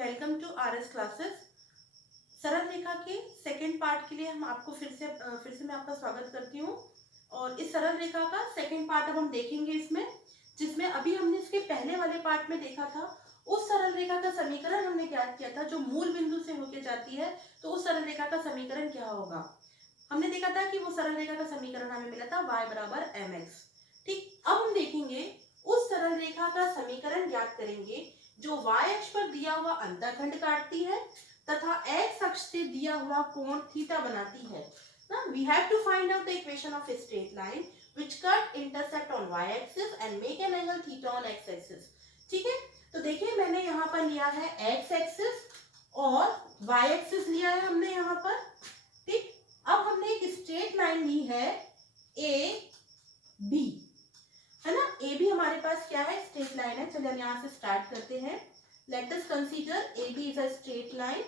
Welcome to RS classes. सरल रेखा के second part के लिए हम आपको फिर से मैं आपका स्वागत करती हूँ। और इस सरल रेखा का सेकंड पार्ट अब हम देखेंगे इसमें, जिसमें अभी हमने इसके पहले वाले पार्ट में देखा था उस सरल रेखा का समीकरण हमने ज्ञात किया था जो मूल बिंदु से होके जाती है। तो उस सरल रेखा का समीकरण क्या होगा, हमने देखा था कि वो सरल रेखा का समीकरण हमें मिला था y बराबर mx। ठीक, अब हम देखेंगे उस सरल रेखा का समीकरण ज्ञात करेंगे जो y अक्ष पर दिया हुआ अंतःखंड काटती है तथा x अक्ष से दिया हुआ कोण थीटा बनाती है। ना, we have to find out the equation of a straight line which cut intersect on y axis and make an angle theta on x axis। ठीक है, तो देखिए मैंने यहाँ पर लिया है x एक्सिस और y एक्सिस लिया है हमने यहाँ पर। ठीक, अब हमने एक स्ट्रेट लाइन ली है ए बी, है ना। ए बी हमारे पास क्या है, स्ट्रेट लाइन है। चलिए हम यहाँ से स्टार्ट करते हैं। Let us consider A B is a straight line.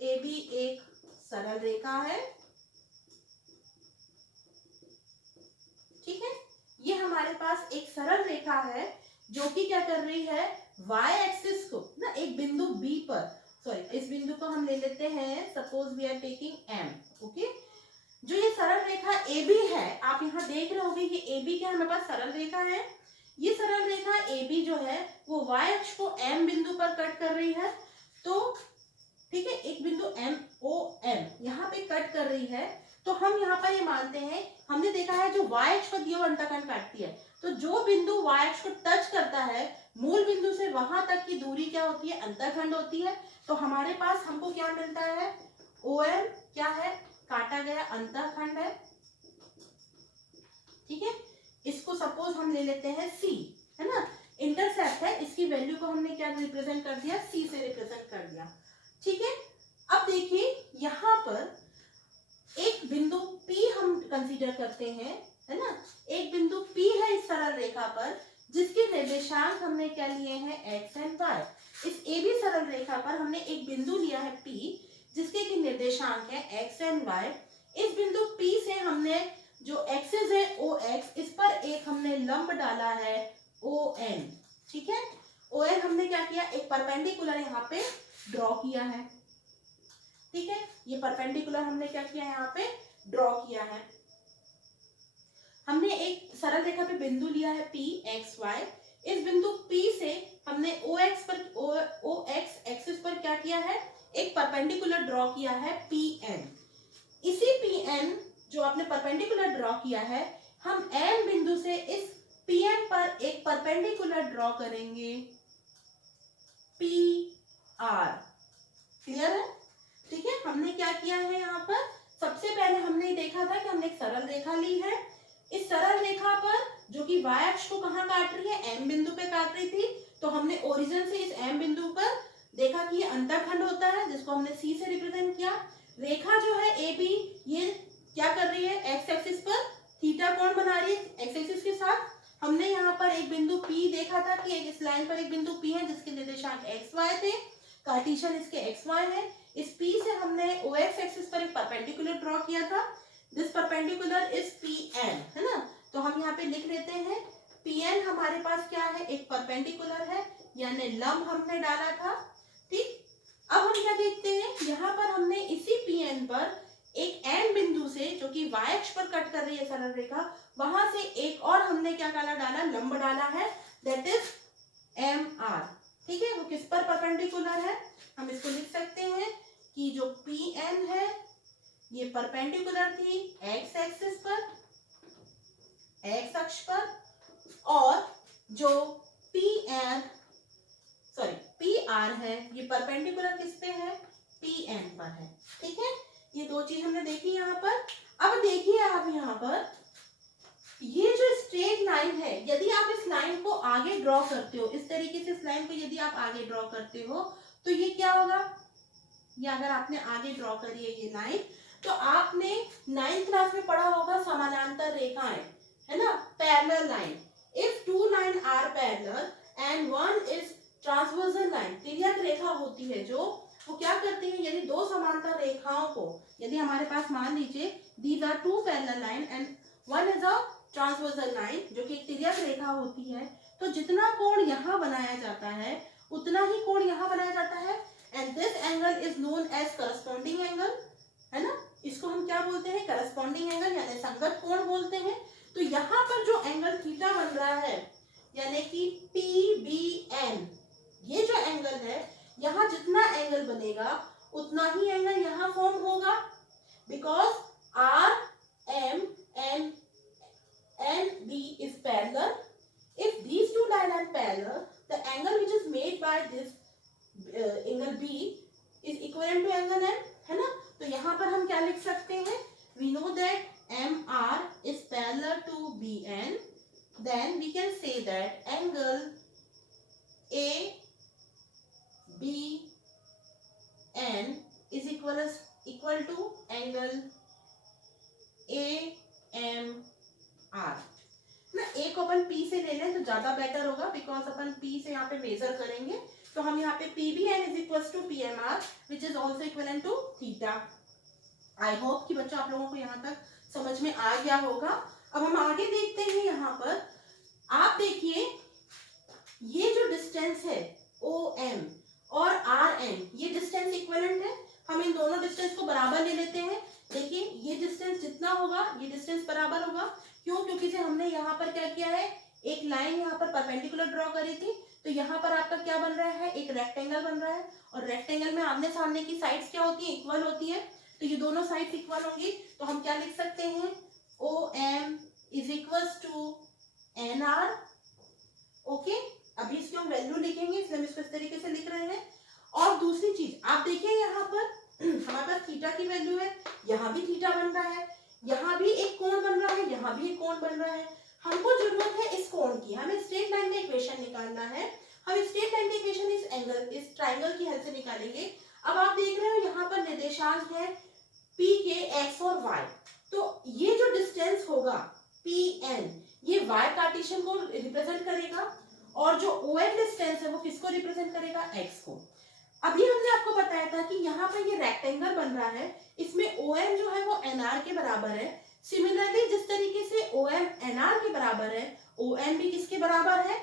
A B एक सरल रेखा है। ठीक है, ये हमारे पास एक सरल रेखा है जो कि क्या कर रही है, वाई एक्सिस को ना एक बिंदु बी पर, सॉरी इस बिंदु को हम ले लेते हैं, suppose we are taking M. Okay, जो ये सरल रेखा ए बी है, आप यहाँ देख रहे होंगे कि ए बी क्या हमारे पास सरल रेखा है। ये सरल रेखा ए बी जो है वो y अक्ष को m बिंदु पर कट कर रही है। तो ठीक है, एक बिंदु m o m यहाँ पे कट कर रही है। तो हम यहाँ पर ये मानते हैं, हमने देखा है जो y अक्ष पर दिया हुआ अंतःखंड काटती है, तो जो बिंदु y अक्ष को टच करता है मूल बिंदु से वहां तक की दूरी क्या होती है, अंतःखंड होती है। तो हमारे पास हमको क्या मिलता है, OM क्या है, काटा गया अंतःखंड है। ठीक है, इसको सपोज हम ले लेते हैं C, है ना। इंटरसेप्ट है, इसकी वैल्यू को हमने क्या रिप्रेजेंट कर दिया, C से रिप्रेजेंट कर दिया। ठीक है, अब देखिए यहाँ पर एक बिंदु P हम कंसीडर करते हैं, है ना। एक बिंदु P है इस सरल रेखा पर जिसके निर्देशांक हमने क्या लिए हैं, x एंड y। इस AB सरल रेखा पर हमने एक बिंदु लिया है P जिसके की निर्देशांक है x एंड y। इस बिंदु P से हमने जो एक्सिस है OX, इस पर एक हमने लंब डाला है ON। ठीक है, ON हमने क्या किया, एक परपेंडिकुलर यहाँ पे ड्रॉ किया है। ठीक है, ये परपेंडिकुलर हमने क्या किया, यहाँ पे ड्रॉ किया है। हमने एक सरल रेखा पे बिंदु लिया है P x y। इस बिंदु P से हमने OX एक्सिस पर क्या किया है, एक परपेंडिकुलर ड्रॉ किया है PN। इसी PN जो आपने परपेंडिकुलर ड्रॉ किया है, हम M बिंदु से इस PM पर एक परपेंडिकुलर ड्रॉ करेंगे PR। क्लियर है। ठीक है, हमने क्या किया है, यहाँ पर सबसे पहले हमने देखा था कि हमने एक सरल रेखा ली है। इस सरल रेखा पर जो कि y अक्ष को कहाँ काट रही है, M बिंदु पे काट रही थी, तो हमने ओरिजिन से इस M बिंदु पर देखा कि ये अंतःखंड होता है जिसको हमने C से रिप्रेजेंट किया। रेखा जो है AB ये क्या कर रही है, x एक्सिस पर थीटा कोण बना रही है x एक्सिस के साथ। हमने यहाँ पर एक बिंदु P देखा था कि इस लाइन पर एक बिंदु P है जिसके निर्देशांक x y थे, कार्टेशियन इसके x y है। इस P से हमने OX एक्सिस पर एक परपेंडिकुलर ड्रॉ किया था, दिस परपेंडिकुलर इज PN, है ना। तो हम यहाँ पे लिख लेते हैं PN हमारे पास क्या है, एक परपेंडिकुलर है, यानी लंब हमने डाला था। ठीक, अब हम क्या देखते हैं, यहाँ पर हमने इसी PN पर एक M बिंदु से जो कि y अक्ष पर कट कर रही है सरल रेखा, वहां से एक और हमने क्या डाला, लंब डाला है, दैट इज MR। ठीक है, वो किस पर परपेंडिकुलर है, हम इसको लिख सकते हैं कि जो PN है ये परपेंडिकुलर थी x एक्सिस पर, x अक्ष पर, और जो PR है ये परपेंडिकुलर किस पे है, PN पर है। ठीक है, ये दो चीज हमने देखी यहाँ पर। अब देखिए आप यहाँ पर ये जो स्ट्रेट लाइन है, यदि आप इस लाइन को आगे ड्रॉ करते हो, इस तरीके से इस लाइन को यदि आप आगे ड्रॉ करते हो तो ये क्या होगा, ये अगर आपने आगे ड्रॉ करी है ये लाइन, तो आपने 9th क्लास में पढ़ा होगा समानांतर रेखाएं, है ना, parallel line. If two line are parallel and one is transversal line, तिर्यक रेखा होती है जो वो क्या करती है, यदि दो समांतर रेखाओं को, यदि हमारे पास मान लीजिए these are two parallel line and one is a transversal line जो कि एक तिर्यक रेखा होती है, तो जितना कोण यहाँ बनाया जाता है उतना ही कोण यहाँ बनाया जाता है। And this angle is known as corresponding angle, है ना, इसको हम क्या बोलते हैं, करस्पॉन्डिंग एंगल यानी संगत कोण बोलते हैं। तो यहाँ पर जो एंगल थीटा बन रहा है यानी कि PBN, ये जो एंगल है, यहाँ जितना एंगल बनेगा उतना ही एंगल यहाँ फॉर्म होगा, because RM and NB is parallel. If these two lines are parallel, the angle which is made by this angle B is equivalent to angle M, है ना। तो यहाँ पर हम क्या लिख सकते हैं, we know that MR is parallel to BN, then we can say that angle ABN is equal to angle AMR ना। A को अपन P से ले लें तो ज्यादा बेटर होगा, बिकॉज अपन P से यहाँ पे मेजर करेंगे, तो हम यहाँ पे PBN is equals to PMR which is also equivalent to theta। I hope कि बच्चों आप लोगों को यहाँ तक समझ में आ गया होगा। अब हम आगे देखते हैं, यहाँ पर आप देखिए ये जो डिस्टेंस है OM और RM, ये डिस्टेंस इक्विवेलेंट है। हम इन दोनों डिस्टेंस को बराबर ले लेते हैं। देखिए ये डिस्टेंस जितना होगा ये डिस्टेंस बराबर होगा, क्यों, क्योंकि से हमने यहाँ पर क्या किया है, एक लाइन यहाँ पर परपेंडिकुलर ड्रॉ करी थी, तो यहाँ पर आपका क्या बन रहा है, एक रेक्टेंगल बन रहा है, और रेक्टेंगल में आमने सामने की साइड्स क्या होती है, इक्वल होती है, तो ये दोनों साइड्स इक्वल होंगी, तो हम क्या लिख सकते हैं, OM is equals to NR। Okay, अभी इसकी हम वैल्यू लिखेंगे, इसलिए हम इसको इस तरीके से लिख रहे हैं। और दूसरी चीज आप देखिए, यहाँ पर हमारे पास थीटा की वैल्यू है, यहाँ भी थीटा बन रहा है, यहाँ भी एक कोण बन रहा है, यहाँ भी एक कोण बन रहा है। हमको जरूरत है इस कोण की, हमें स्ट्रेट लाइन का इक्वेशन निकालना है। हम स्ट्रेट लाइन का इक्वेशन इस एंगल, इस ट्राइंगल की हेल्प से निकालेंगे। अब आप देख रहे हो यहाँ पर निर्देशांक है P के X और Y, तो ये जो डिस्टेंस होगा PN, ये Y कार्टेशियन को रिप्रेजेंट करेगा, और जो ON डिस्टेंस है वो किसको रिप्रेजेंट करेगा, X को। अभी हमने आपको बताया था कि यहाँ पर ये रेक्टेंगल बन रहा है, इसमें OM जो है वो NR के बराबर है। सिमिलरली जिस तरीके से OM NR के बराबर है, ON भी किसके बराबर है,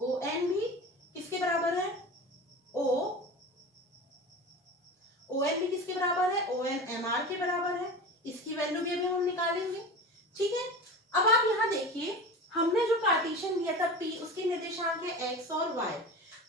ON भी किसके बराबर है, ON भी किसके बराबर है, ON MR के बराबर है। इसकी वैल्यू भी अभी हम निकालेंगे, ठीक है। अब आप यहाँ देखिए, हमने जो कार्टेशियन लिया था P, उसके निर्देशांक है X और Y,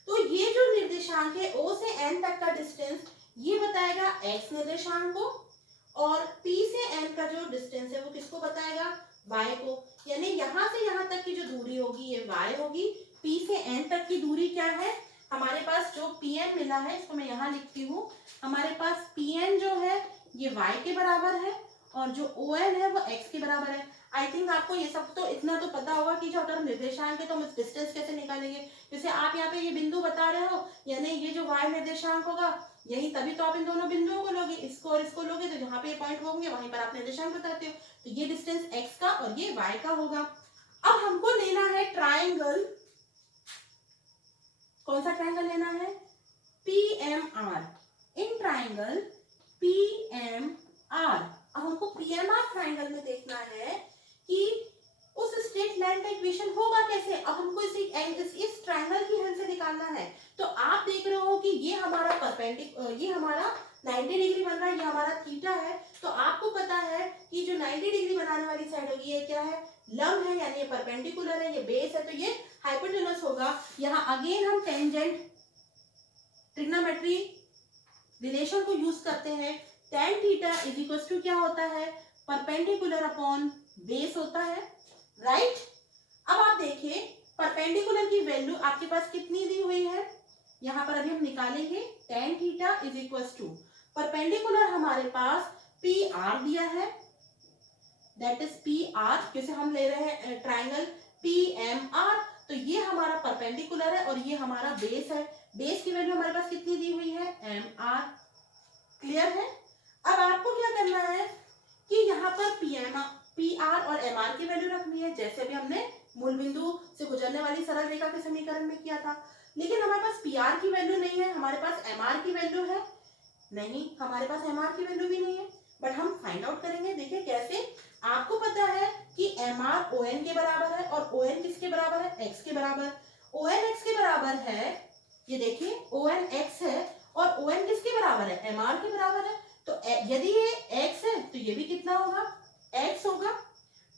तो ये जो निर्देशांक है O से N तक का डिस्टेंस, ये बताएगा X निर्देशांक को, और P से N का जो डिस्टेंस है वो किसको बताएगा, Y को। यानी यहाँ से यहाँ तक की जो दूरी होगी ये Y होगी। P से N तक की दूरी क्या है, हमारे पास जो PN मिला है, इसको मैं यहाँ लिखती हूँ, हमारे पास PN जो है ये Y के बराबर है, और जो ON है वो X के बराबर है। आई थिंक आपको ये सब तो इतना तो पता होगा कि जो अगर निर्देशांक है तो हम इस डिस्टेंस कैसे निकालेंगे। जैसे आप यहाँ पे ये बिंदु बता रहे हो, यानी ये जो Y निर्देशांक होगा यही, तभी तो आप इन दोनों बिंदुओं को लोगे, इसको और इसको लोगे, तो जहाँ पे ये पॉइंट होंगे वहीं पर आप निर्देशांक बताते हो, तो ये डिस्टेंस X का और ये Y का होगा। अब हमको लेना है ट्राइंगल, कौन सा ट्राइंगल लेना है, PMR। इन ट्राइंगल PMR, अब हमको PMR ट्राइंगल में देखना है कि उस स्ट्रेट लाइन का इक्वेशन होगा कैसे। अब हमको इस ट्राइंगल की हेल्प से निकालना है। तो आप देख रहे हो कि ये हमारा ये हमारा 90 डिग्री बन रहा है, ये हमारा थीटा है। तो आपको पता है कि जो 90 डिग्री बनाने वाली साइड होगी ये क्या है, लंब है, यानी ये परपेंडिकुलर है, ये बेस है, तो ये हाइपोटेनस होगा। यहाँ अगेन हम टेंजेंट ट्रिग्नोमेट्री रिलेशन को यूज करते हैं। tan theta is equal to क्या होता है, परपेंडिकुलर अपॉन बेस होता है, राइट। अब आप देखिए परपेंडिकुलर की वैल्यू आपके पास कितनी दी हुई है, यहाँ पर अभी हम निकालेंगे। tan theta is equal to perpendicular हमारे पास PR दिया है, दैट इज PR, जैसे हम ले रहे हैं ट्राइंगल PMR, तो ये हमारा परपेंडिकुलर है और ये हमारा बेस है। बेस की वैल्यू हमारे पास कितनी दी हुई है, MR। क्लियर है। अब आपको क्या करना है कि यहाँ पर PR और MR की वैल्यू रखनी है, जैसे अभी हमने मूल बिंदु से गुजरने वाली सरल रेखा के समीकरण में किया था। लेकिन हमारे पास PR की वैल्यू नहीं है, हमारे पास MR की वैल्यू है, नहीं हमारे पास MR की वैल्यू भी नहीं है, बट हम फाइंड आउट करेंगे। देखिए कैसे, आपको पता है कि MR ON के बराबर है और ON किसके बराबर है, X के बराबर। ओ एन एक्स के बराबर है, ये देखिए ओ एन एक्स है और ओ एन किसके बराबर है, एम आर के बराबर है। तो यदि ये एक्स है तो ये भी कितना होगा, एक्स होगा।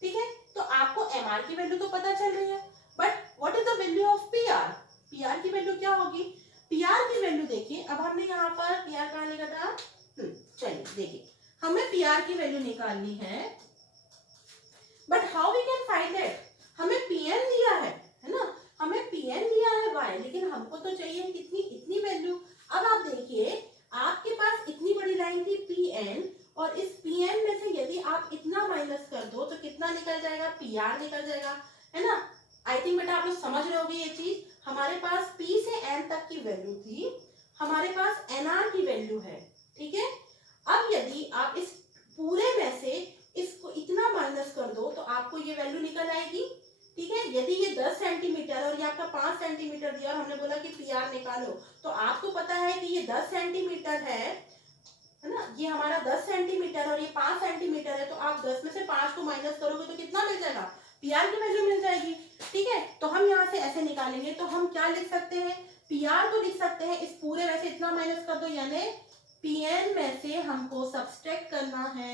ठीक है, तो आपको एम आर की वैल्यू तो पता चल रही है, but what is the value of P R, P R की वैल्यू क्या होगी, पी आर की वैल्यू देखिए, अब हमने यहाँ पर पी आर कहाँ लिखा था, चलिए देखिए हमें पी आर की वैल्यू निकालनी है, but how we can find that, हमें पीएन दिया है ना, हमें पीएन दिया है वाई, लेकिन हमको तो चाहिए कितनी, इतनी वैल्यू। अब आप देखिए आपके पास इतनी बड़ी लाइन थी पीएन, और इस पीएन में से यदि आप इतना माइनस कर दो तो कितना निकल जाएगा, पीआर निकल जाएगा, है ना। आई थिंक बेटा आप लोग समझ रहे होंगे ये चीज। हमारे पास पी से एन तक की वैल्यू थी, हमारे पास एनआर की वैल्यू है, ठीक है। अब यदि आप इस पूरे में से इसको इतना माइनस कर दो तो आपको ये वैल्यू निकल आएगी, ठीक है। यदि ये 10 सेंटीमीटर और ये आपका 5 सेंटीमीटर दिया और हमने बोला कि पीआर निकालो, तो आपको पता है कि ये 10 सेंटीमीटर है ना, ये हमारा 10 सेंटीमीटर और ये 5 सेंटीमीटर है, तो आप 10 में से 5 को माइनस करोगे तो कितना मिल जाएगा, पीआर की वैल्यू मिल जाएगी, ठीक है। तो हम यहाँ से ऐसे निकालेंगे, तो हम क्या लिख सकते हैं, पीआर को लिख सकते हैं, इस पूरे में से इतना माइनस कर दो, यानी पीएन में से हमको सब्सट्रैक्ट करना है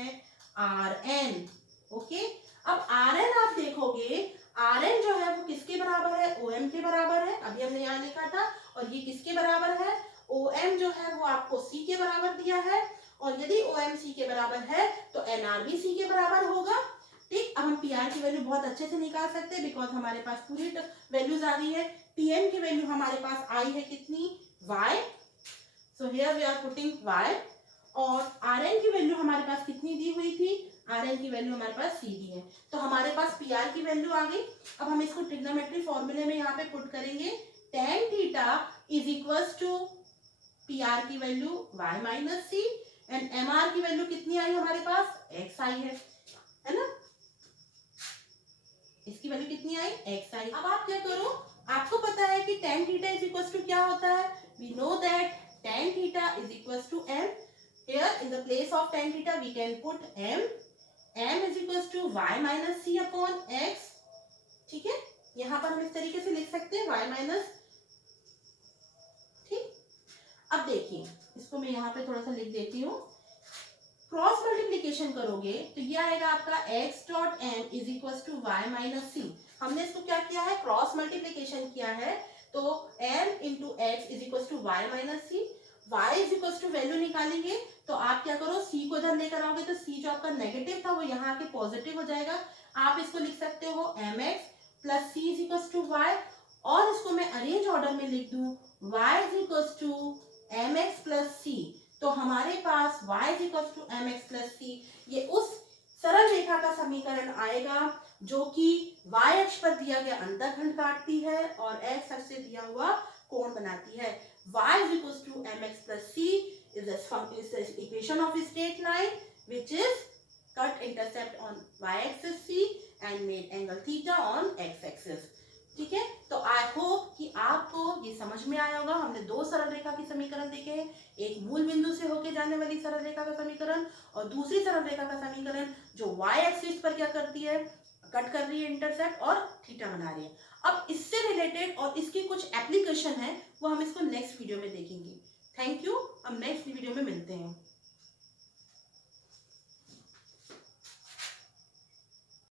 आर एन, ओके। अब आर एन आप देखोगे, आर एन जो है वो किसके बराबर है, ओ एम के बराबर है, अभी हमने यहाँ लिखा था, और ये किसके बराबर है, ओ एम जो है वो आपको सी के बराबर दिया है, और यदि ओ एम सी के बराबर है तो एन आर भी सी के बराबर होगा, ठीक। अब हम पी आर की वैल्यू बहुत अच्छे से निकाल सकते हैं, बिकॉज हमारे पास पूरी वैल्यूज आ गई है। पीएन की वैल्यू हमारे पास आई है कितनी, Y, so here we are putting Y, और आर एन की वैल्यू हमारे पास कितनी दी हुई थी, आर एन की वैल्यू हमारे पास सी दी है, तो हमारे पास पी आर की वैल्यू आ गई। अब हम इसको ट्रिग्नोमेट्री फॉर्मूले में यहाँ पे पुट करेंगे, tan theta is equals to P R की value y minus C, and M R की वैल्यू कितनी आई हमारे पास, x आई है ना, इसकी वैल्यू कितनी आई, x आई। अब आप क्या करो, आपको पता है कि tan theta is equals to क्या होता है, we know that tan theta is equals to m, here in the place of tan theta we can put m is equals to y minus c upon x, ठीक है। यहाँ पर हम इस तरीके से लिख सकते हैं y माइनस, ठीक। अब देखिए इसको मैं यहाँ पे थोड़ा सा लिख देती हूँ, क्रॉस मल्टीप्लीकेशन करोगे तो ये आएगा आपका x dot m is equals to y minus C. हमने इसको क्या किया है, क्रॉस मल्टीप्लीकेशन किया है, तो m into X is equals to y minus C, y is equals to value निकालेंगे, तो आप क्या करो, c को इधर लेकर आओगे तो c जो आपका नेगेटिव था वो यहाँ आके पॉजिटिव हो जाएगा, आप इसको लिख सकते हो mx plus C is equals to y, और इसको मैं अरेंज ऑर्डर में लिख दूं y is equals to mx plus C, तो हमारे पास y is equals to mx plus C, ये उस सरल रेखा का समीकरण आएगा जो कि y अक्ष पर दिया गया अंतःखंड काटती है और x अक्ष से दिया हुआ कोण बनाती है। y is equals to mx plus c is the equation of a straight line which is cut intercept on y-axis c and made angle theta on x-axis, ठीक है। तो आई होप कि आपको ये समझ में आया होगा। हमने दो सरल रेखा के समीकरण देखे हैं, एक मूल बिंदु से होके जाने वाली सरल रेखा का समीकरण और दूसरी सरल रेखा का समीकरण जो y-axis पर क्या करती है, कट कर रही है इंटरसेप्ट और थीटा बना रही है। अब इससे रिलेटेड और इसकी कुछ एप्लीकेशन है वो हम इसको नेक्स्ट वीडियो में देखेंगे। थैंक यू, हम नेक्स्ट वीडियो में मिलते हैं।